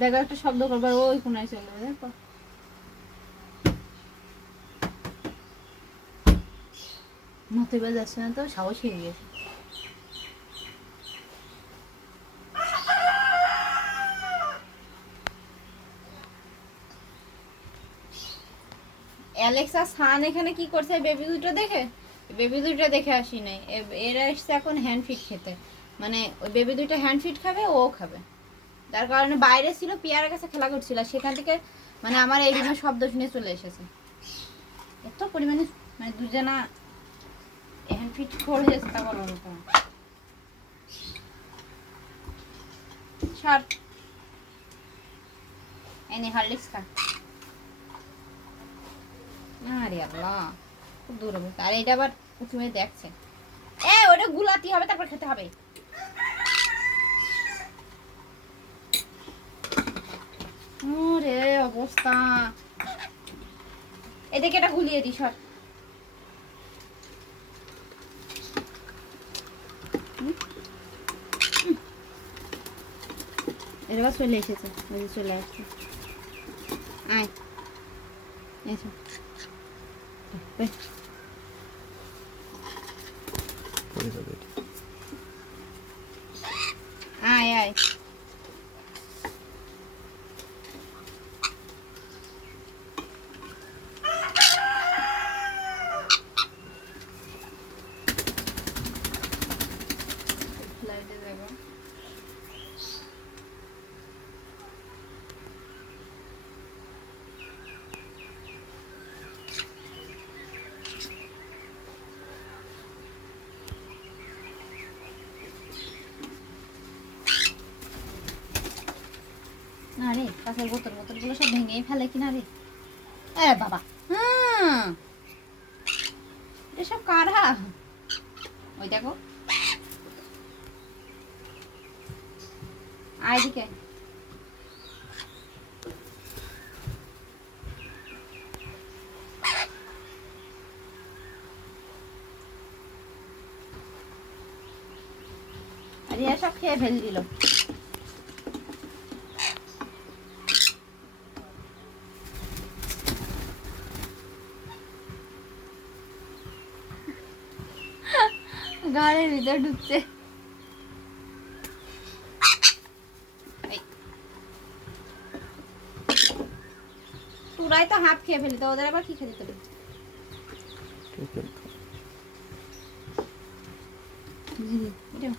দেখো একটা শব্দ করবার ওই কোনায় চলে যাবে দেখো মতে যাচ্ছে না তো, সাহস হয়ে গেছে। অ্যালেক্সা সান এখানে কি করছে? বেবি দুটো দেখে? বেবি দুটো দেখে আসি নাই। এরা এসছে এখন হ্যান্ড ফিট খেতে। মানে ওই বেবি দুটো হ্যান্ড ফিট খাবে, ও খাবে। তার কারণে বাইরে ছিল, পিয়ারের কাছে খেলা করছিল সেখান থেকে মানে আমার এই রুমের শব্দ শুনে চলে এসেছে। এত পরিমাণে মানে দুজনা হ্যান্ড ফিট করে গেছে তা খুব দূরে আর এটা আবার দেখছে। এ, ওটা গুলাতি হবে, তারপর খেতে হবে। ওরে অবস্থা। এদিকে এটা গুলিয়ে দি সর। এটা আবার চলে এসেছে ওই যে চলে আসছে। আয়। এসো। পড়ে যাবে এটা। আয় আয় লাইটে যাব না রে কাঁচের বোতল বোতলগুলো সব ভেঙেই ফেলে কিনা রে। এ বাবা হ্যাঁ এসব কারা ওই দেখো। আয় দিকে আরে সব খেয়ে ফেল দিল। গাড়ির ভিতরে ঢুকছে। তোরাই তো হাত খেয়ে ফেলি তো ওদের আবার কি খেতে দেবে? এটা।